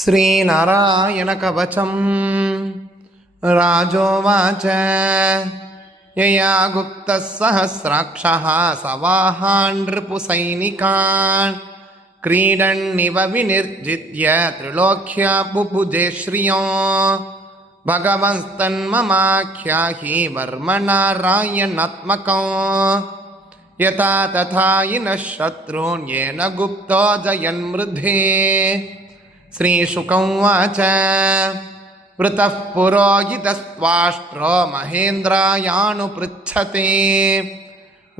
श्रीनारायणकवचं राजोवाच यया गुप्तः सहस्राक्षः सवाहान् नृपुसैनिकान् क्रीडन्निव विनिर्जित्य त्रिलोक्या बुभुजे श्रियो भगवंस्तन्ममाख्याहि वर्मनारायणात्मको यथा तथा इनः शत्रून् येन गुप्तो जयन्मृधे। श्रीशुकौवाच वृतः पुरोहितस्त्वाष्ट्रो महेन्द्रायानुपृच्छते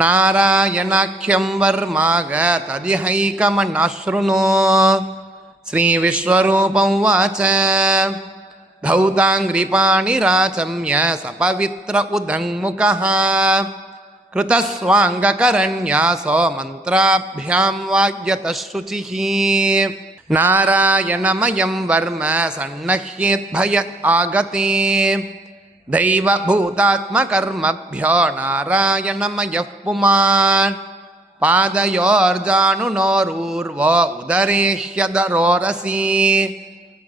नारायणाख्यं वर्माग तदिहैकमनाशृणु। श्रीविश्वरूपौवाच धौताङ्घ्रिपाणिराचम्य सपवित्र उदङ्मुखः कृतस्वाङ्गकरन्यासो मन्त्राभ्यां वाग्यतः शुचिः। नारायणमयं वर्म सन्नह्येद्भय आगते दैवभूतात्मकर्मभ्यो नारायणमयः पुमान् पादयोर्जानुनोरूर्वो उदरे ह्यदरोरसि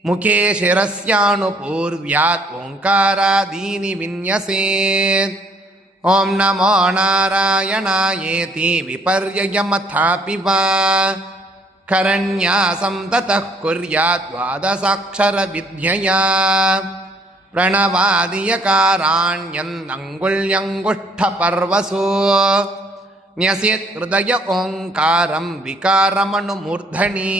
मुखे शिरस्यानुपूर्व्यात् ओङ्कारादीनि विन्यसेत्। ॐ नमो नारायणायेति विपर्ययमथापि वा करन्यासं ततः कुर्यात् द्वादशाक्षरविद्यया प्रणवादियकाराण्यन्दङ्गुल्यङ्गुष्ठपर्वसु न्यसेत् हृदय ओङ्कारं विकारमनुमूर्धनि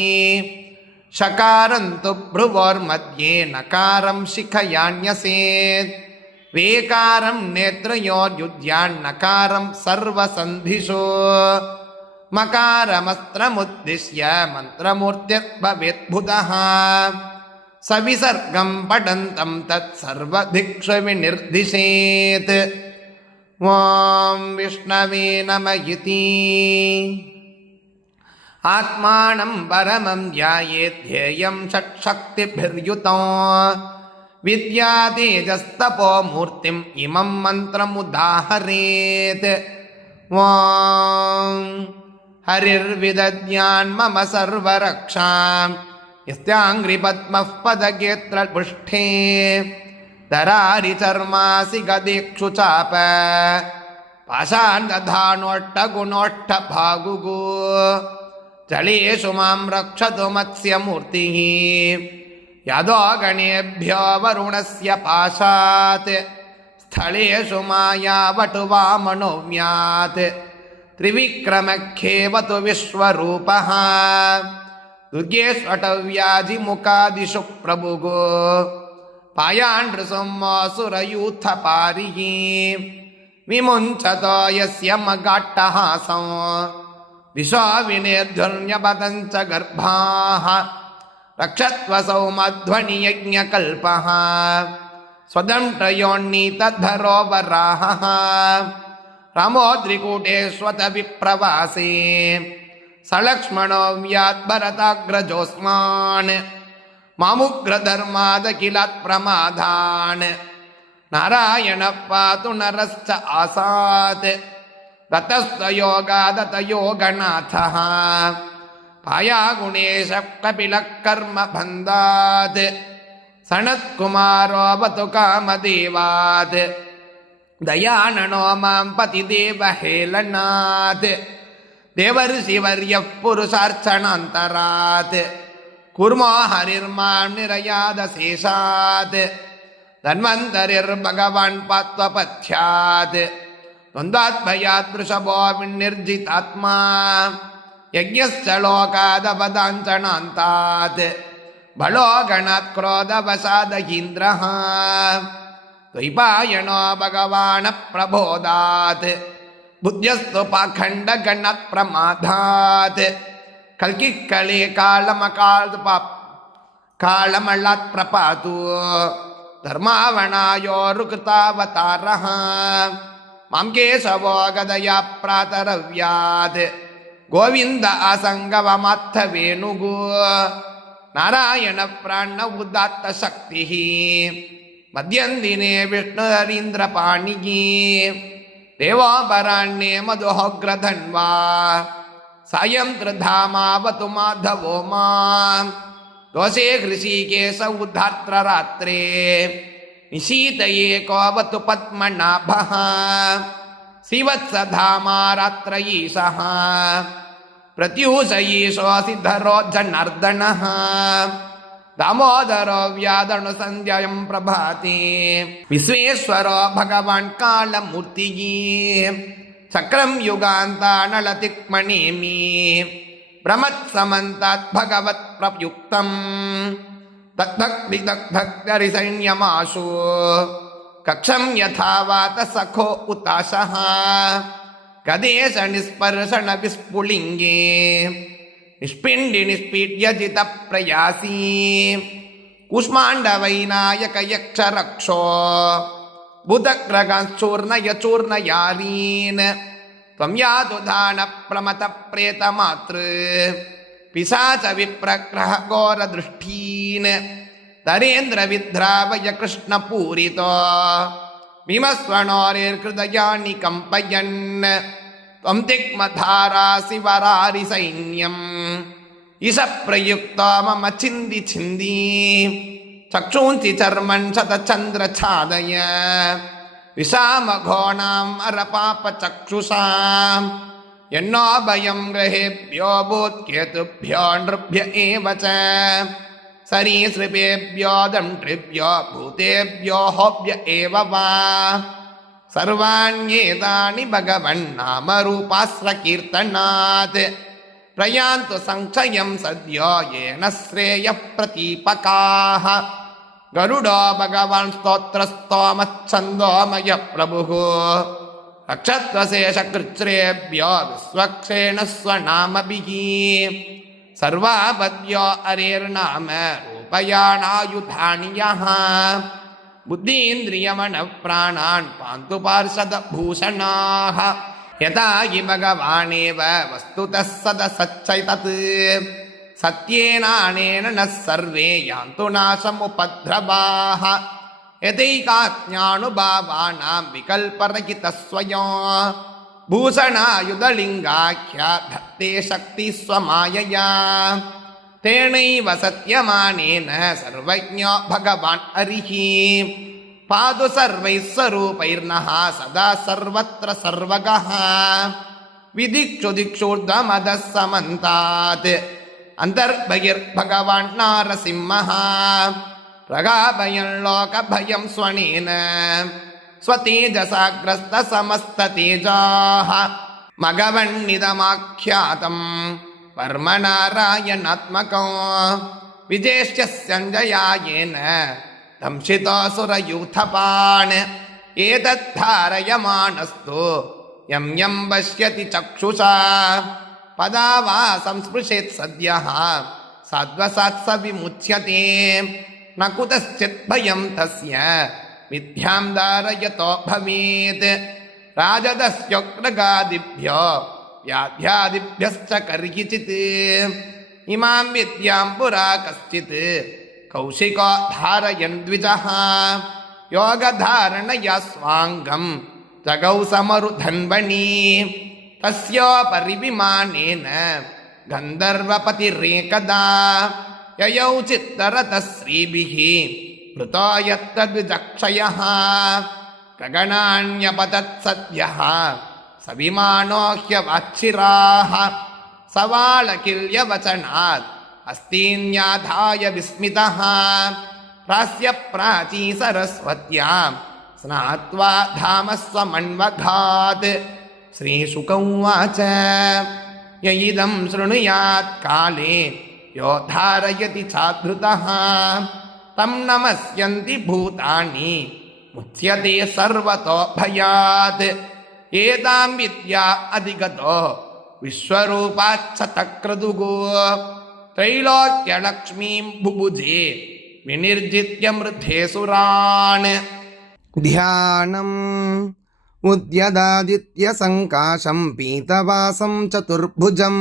शकारं तु भ्रुवोर्मध्ये नकारं शिखयान्यसेत् वेकारं नेत्रयोर्युज्यान्नकारं सर्वसन्धिषु मकारमस्त्रमुद्दिश्य मन्त्रमूर्तिर्भवेद्भुतः सविसर्गं पठन्तं तत्सर्वदिक्षु विनिर्दिशेत्। ॐ विष्णवे नमः इति आत्मानं परमं ध्यायेत् ध्येयं षट्शक्तिभिर्युतो विद्यातेजस्तपो मूर्तिम् इमं मन्त्रमुदाहरेत्। ॐ हरिर्विदद्यान्मम सर्वरक्षां यस्याङ्घ्रिपद्मः पदगेत्रपुष्ठे दरारिचर्मासि गदेक्षु चाप पाशान् दधानोट्टगुणोट्टभागुगु जलेषु मां रक्षतु मत्स्यमूर्तिः यदो गणेभ्यो वरुणस्य पाशात् स्थलेषु मायावटु वामनोऽव्यात् त्रिविक्रमख्येवतु विश्वरूपः दुर्गेष्वटव्याधिमुखादिषु प्रभुगो पायाण्ड्रसुरासुरयूथपारिः विमुञ्चतो यस्य मगाट्टहासं विश्वाविनेध्वर्यपतञ्च गर्भाः रक्षत्वसौ मध्वनियज्ञकल्पः स्वदंष्ट्रयोन्नीतद्धरो वराहः रामोद्रिकूटेष्वत विप्रवासे सलक्ष्मणो व्याद्भरताग्रजोऽस्मान् मामुग्रधर्मादखिलात् प्रमादान् नारायणः पातु नरश्च आसात् रतस्तयोगादतयो गणाथः पायागुणेशः कपिलः कर्मबन्धात् सनत्कुमारोऽवतु कामदेवात् दयाननो मां पतिदेवहेलनात् देवर्षिवर्यः पुरुषार्चनान्तरात् कुर्मो हरिर्मां निरयादशेषात् धन्वन्तरिर्भगवान् पात्वपथ्यात् द्वन्द्वाद्भयात् वृषभो विनिर्जितात्मा यज्ञश्च लोकादवदाञ्चनान्तात् बलो गणात् क्रोधवशादहीन्द्रः द्वैपायनो भगवान् प्रबोधात् बुद्ध्यस्तु पाखण्डगणात् प्रमादात् कल्किः कले कालमलात् प्रपातु धर्मावणायोरुकृतावतारः मां केशवो गदया प्रातरव्यात् गोविन्द असङ्गवमात्थ वेणुगो नारायण प्राण उदात्त शक्तिः मध्यन्दिने विष्णुहरीन्द्रपाणिः देवापराह्णे मधुहोग्रधन्वा सायं त्रिधामावतु माधवो मां दोषे हृषीकेश उद्धात्ररात्रे निशीतये कोऽवतु पद्मनाभः श्रीवत्सधामा रात्रयीशः प्रत्यूषयीशोऽसिधरो जनार्दनः दामोदरो व्यादनुसन्ध्यं प्रभाते विश्वेश्वरो भगवान् कालमूर्तिः चक्रं युगान्तानलतिक्मणिमि भ्रमत्समन्तात् भगवत् प्रयुक्तम् तद्भक्तिदग्धक्तरिसैन्यमाशु कक्षं यथा वात सखो उताशः गदेश निस्पर्शन विस्फुलिङ्गे निष्पिण्डि निष्पीड्यजित प्रयासी कूष्माण्डवैनायक यक्षरक्षो बुधग्रगांश्चूर्णय चूर्णयारीन् त्वं यातु दान प्रमथ प्रेतमातृ पिशाच विप्रग्रह घोरदृष्टीन् तरेन्द्र विद्रावय कृष्णपूरितो विमस्वणोरिर्हृदयानि कम्पयन् त्वं तिग्मधारासि वरारिसैन्यम् इष प्रयुक्तो मम छिन्दि छिन्दि चक्षूंसि चर्मन् शतचन्द्रछादय विषामघोणाम् अरपापचक्षुषाम् यन्नो भयं ग्रहेभ्यो भूत्केतुभ्यो नृभ्य एव च सरीसृपेभ्यो दंष्ट्रिभ्यो भूतेभ्यो होभ्य एव वा सर्वाण्येतानि भगवन्नामरूपास्रकीर्तनात् प्रयान्तु संक्षयं सद्यो येन श्रेयः प्रतीपकाः गरुडो भगवान् स्तोत्रस्तोमच्छन्दोमय प्रभुः अक्षत्वशेषकृच्छ्रेभ्यो विश्वक्षेणस्वनामभिः सर्वापद्यो अरेर्नाम रूपयाणायुधानि यः बुद्धीन्द्रियमनःप्राणान् पान्तु पार्षदभूषणाः यथा हि भगवानेव वस्तुतः सदसच्चैतत् सत्येनानेन नः सर्वे यान्तु नाशमुपद्रवाः यथैकाज्ञानुभावानां विकल्परहितस्वयं भूषणायुधलिङ्गाख्या धत्ते शक्तिः स्वमायया तेनैव सत्यमानेन सर्वज्ञो भगवान् हरिः पादु सर्वैः स्वरूपैर्नः सदा सर्वत्र सर्वगः विदिक्षु दिक्षूर्ध्वमधः समन्तात् अन्तर्बहिर्भगवान् नारसिंहः प्रगाभयं लोकभयं स्वनेन स्वतेजसाग्रस्तसमस्ततेजाः मघवन्निदमाख्यातं वर्मनारायणात्मकं विजेष्य सञ्जयायेन दंशितोऽसुरयूथपान् एतद्धारयमाणस्तु यं यं पश्यति चक्षुषा पदा वा संस्पृशेत् सद्यः साध्वसात् स विमुच्यते न कुतश्चित् भयं तस्य मिथ्यां धारयतो भवेत् राजदस्योग्रगादिभ्यो व्याध्यादिभ्यश्च कर्हिचित् इमां विद्यां पुरा कश्चित् कौशिको धारयन् द्विजः योगधारणया स्वाङ्गं जगौ समरुधन्वनी तस्योपरिविमानेन गन्धर्वपतिरेकदा ययौ चित्तरतः श्रीभिः मृतो यत्तद्विजक्षयः गगनान्यपतत् सद्यः सविमानो ह्यवाच्छिराः सवालकिल्यवचनात् अस्तीन्याधाय विस्मितः प्रास्य प्राची सरस्वत्यां स्नात्वा धामस्वमन्वघात् श्रीशुक उवाच य इदं शृणुयात् काले यो धारयति चाधृतः तं नमस्यन्ति भूतानि मुच्यते सर्वतो भयात् एतां विद्या अधिगतो विश्वरूपाच्च तक्रतुः त्रैलोक्यलक्ष्मीं बुभुजे विनिर्जित्य मृधे सुरान् ध्यानम् उद्यदादित्यसङ्काशं पीतवासं चतुर्भुजं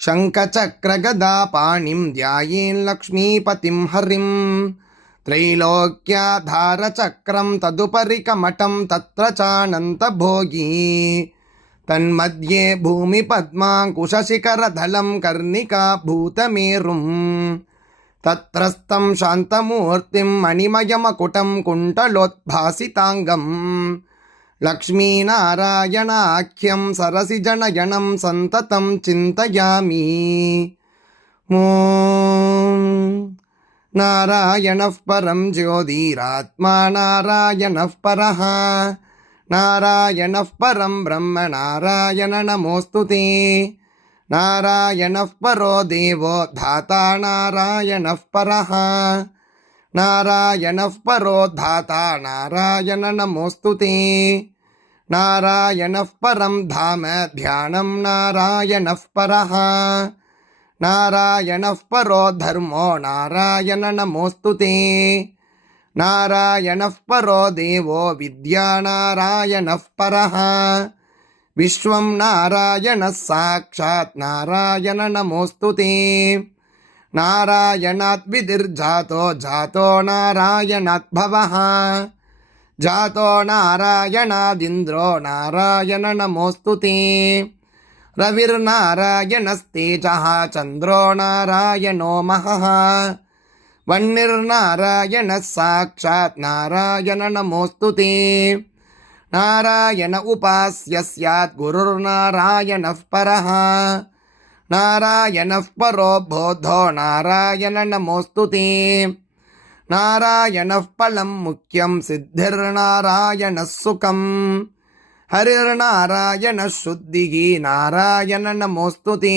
शङ्खचक्रगदापाणिं ध्यायेन्लक्ष्मीपतिं हरिं त्रैलोक्याधारचक्रं तदुपरि कमठं तत्र चानन्तभोगी तन्मध्ये भूमिपद्माङ्कुशशिखरधलं कर्णिकाभूतमेरुं तत्रस्तं शान्तमूर्तिं मणिमयमकुटं कुण्डलोद्भासिताङ्गं लक्ष्मीनारायणाख्यं सरसिजनयनं सन्ततं चिन्तयामि। ॐ नारायणः परं ज्योतिरात्मा नारायणः परः नारायणः परं ब्रह्म नारायण नमोऽस्तु ते। नारायणः परो देवो धाता नारायणः परः नारायणः परो धाता नारायण नमोऽस्तु ते। नारायणः परं धाम ध्यानं नारायणः परः नारायणः परो धर्मो नारायण नमोऽस्तु ते। नारायणः परो देवो विद्या नारायणः परः विश्वं नारायणः साक्षात् नारायण नमोऽस्तु ते। नारायणात् विधिर्जातो जातो नारायणात् भवः जातो नारायणादिन्द्रो नारायण नमोऽस्तु ते। रविर्नारायणस्तेजः चन्द्रो नारायणो महः वह्निर्नारायणः साक्षात् नारायण नमोऽस्तु ते। नारायण उपास्य स्यात् गुरुर्नारायणः परः नारायणः परो बोधो नारायण नमोऽस्तु ते। नारायणः फलं मुख्यं सिद्धिर्नारायणः सुखं हरिर्नारायणः शुद्धिः नारायण नमोऽस्तु ते।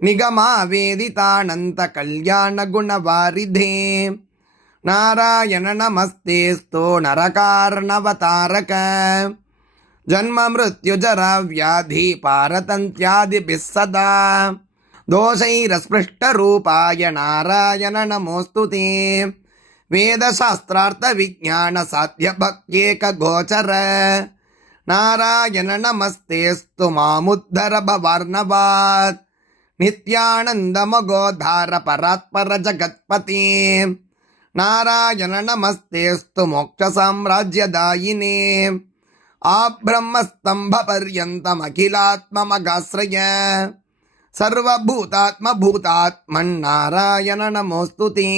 निगमावेदितानन्तकल्याणगुणवारिधे नारायण नमस्तेऽस्तु नरकार्णवतारक जन्म मृत्युजरा व्याधि पारतन्त्यादिभिः सदा दोषैरस्पृष्टरूपाय नारायण नमोऽस्तु ते। वेदशास्त्रार्थविज्ञानसाध्यभक्त्येकगोचर नारायण नमस्तेऽस्तु मामुद्धर भवार्णवात् नित्यानन्दमगोधार परात्पर जगत्पते। नारायण नमस्तेऽस्तु मोक्षसाम्राज्यदायिने आब्रह्मस्तम्भपर्यन्तमखिलात्ममगाश्रय सर्वभूतात्मभूतात्मन्नारायण नमोऽस्तु ते।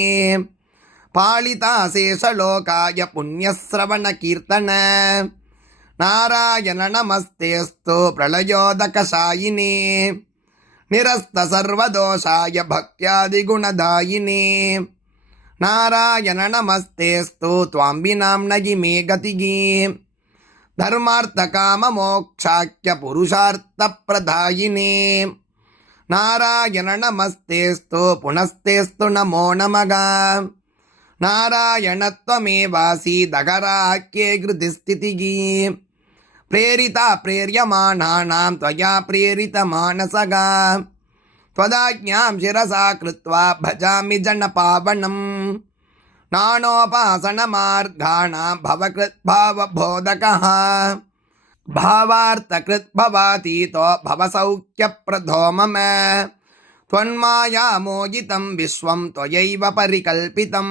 पालिताशेषलोकाय पुण्यश्रवणकीर्तन नारायण नमस्तेऽस्तु प्रलयोदकशायिने निरस्तसर्वदोषाय भक्त्यादिगुणदायिने नारायण नमस्तेऽस्तु त्वां विना नयि मे गतिः धर्मार्थकाममोक्षाख्य पुरुषार्थप्रदायिने नारायण नमस्तेऽस्तु पुनस्तेऽस्तु नमो नमः। नारायण त्वमेवासि दगराख्ये हृदिस्थितिः प्रेरिता प्रेर्यमाणानां त्वया प्रेरितमानसः त्वदाज्ञां शिरसा कृत्वा भजामि जनपावनं नानोपासनमार्गाणां भवकृद्भावबोधकः भावार्थकृद्भवातीतो भवसौख्यप्रदो मम त्वन्मायामोहितं विश्वं त्वयैव परिकल्पितं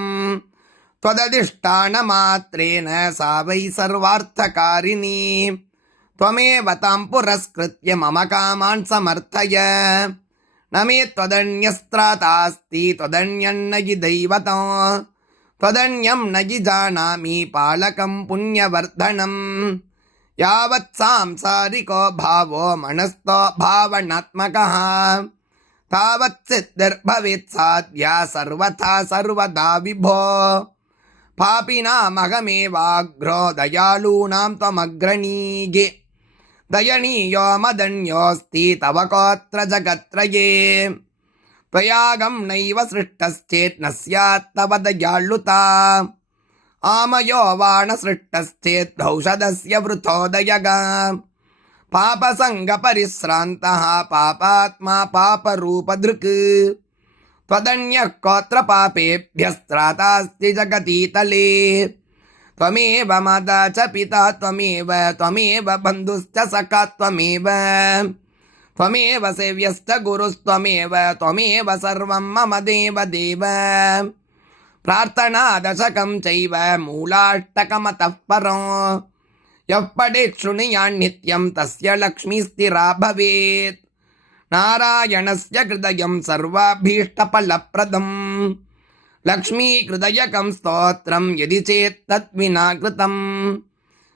त्वदधिष्ठानमात्रेण सा वै सर्वार्थकारिणी त्वमेव तां पुरस्कृत्य मम कामान् समर्थय न मे त्वदन्यस्त्रातास्ति त्वदन्यन्न हि दैवतं त्वदन्यं न हि जानामि पालकं पुण्यवर्धनं यावत् सांसारिको भावो मनस्तो भावनात्मकः तावत् सिद्धिर्भवेत् साध्या सर्वथा सर्वदा विभो पापिनामहमेवाग्रो दयालूनां त्वमग्रणीगे दयनीयो मदन्योऽस्ति तव कोऽत्र जगत्त्रये त्वयागं नैव सृष्टश्चेत् न स्यात् तव दयालुता आमयो वा न सृष्टश्चेत् भौषधस्य वृथोदयः पापसङ्गपरिश्रान्तः पापात्मा पापरूपधृक् त्वदन्यः कोऽत्र पापेभ्यस्त्रातास्ति जगतीतले त्वमेव माता च पिता त्वमेव बन्धुश्च सखा त्वमेव सेव्यश्च गुरुस्त्वमेव सर्वं मम देव देव प्रार्थनादशकं चैव मूलाष्टकमतः परं यः पठेत् शृणुयात् नित्यं तस्य लक्ष्मी स्थिरा भवेत् நாராயணஸ்ய கிருதயம் சர்வாபீஷ்டபலப்ரதம் லக்ஷ்மீகிருதயகம் ஸ்தோத்திரம் யதி சேத் தத்வினா கிருதம்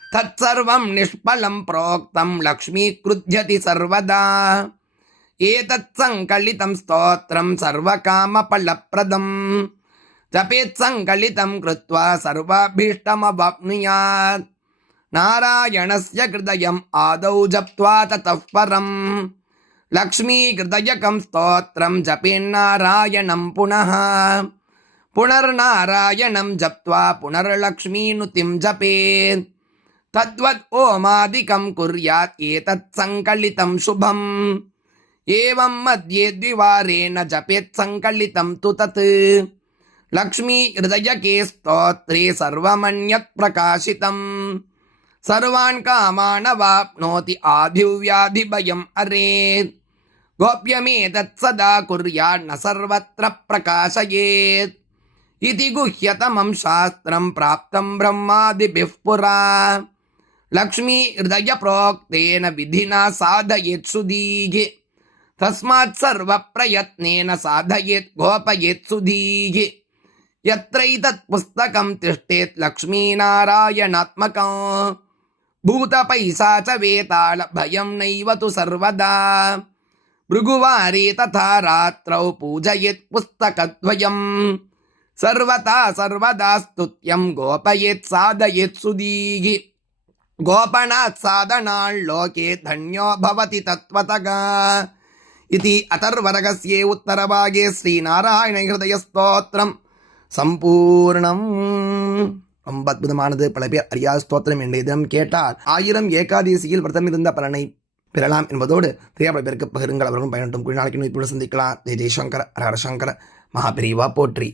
தத்சர்வம் நிஷ்பலம் ப்ரோக்தம் லக்ஷ்மீக்ருத்யதி சர்வதா ஏதத் சங்கலிதம் ஸ்தோத்திரம் சர்வகாமபலப்ரதம் ஜபேத் சங்கலிதம் கிருத்வா சர்வாபீஷ்டமவாப்னுயாத் நாராயணஸ்ய கிருதயம் ஆதௌ ஜப்த்வா ததः பரம் லக்ஷ்மீகிருதயகம் ஸ்தோத்திரம் ஜபேன்னாராயணம் புனः புனர்நாராயணம் ஜப்த்வா புனர்லக்ஷ்மீனுதிம் ஜபேத் தத்வத் ஓமாதிகம் குர்யாத் ஏதத் சங்கலிதம் சுபம் ஏவம் மத்யே த்விவாரேண ஜபேத் சங்கலிதம் து தத் லக்ஷ்மீ ஹிருதயகே ஸ்தோத்ரே சர்வமன்யத் பிரகாசிதம் சர்வான் காமானவாப்னோதி ஆதிவ்யாதிபயம் அரேத் கோப்யமேதத் சதா குர்யாத் ந சர்வத்ர பிரகாசயேத் இதி குஹ்யதமம் சாஸ்திரம் பிராப்தம் பிரம்மாதிபிः புரா லக்ஷ்மீ ஹிருதய ப்ரோக்தேன விதினா சாதயேத் சுதீகி தஸ்மாத் சர்வ பிரயத்னேன சாதயேத் கோபயேத் சுதீகி யத்ரைதத் புஸ்தகம் திஷ்டேத் லக்ஷ்மீநாராயணாத்மகம் பூத பைசாச்ச வேதாள பயம் நைவ து சர்வதா பிருகுவாரே ததா ராத்ரௌ பூஜயேத் புஸ்தகத்வயம் சர்வதா சர்வதா ஸ்துத்யம் கோபயேத் சாதயேத் சுதீகி கோபனாத் சாதனாள் லோகே தன்யோ பவதி தத்வதகா இதி அதர்வரகஸ்யே உத்தரபாகே ஸ்ரீநாராயண ஹிருதய ஸ்தோத்திரம் சம்பூர்ணம். ரொம்ப அற்புதமானது. பல பேர் அறியாத ஸ்தோத்திரம் என்ற தினம் கேட்டால் 1000 ஏகாதசியில் விரதம் இருந்த பலனை பெறலாம் என்பதோடு பல பேருக்கு பகிருங்கள். அவர்களும் பயனட்டும். நாளைக்கு நோய் சந்திக்கலாம். ஜெய் ஜெய்சங்கர ஹர சங்கர மகாபிரிவா போற்றி.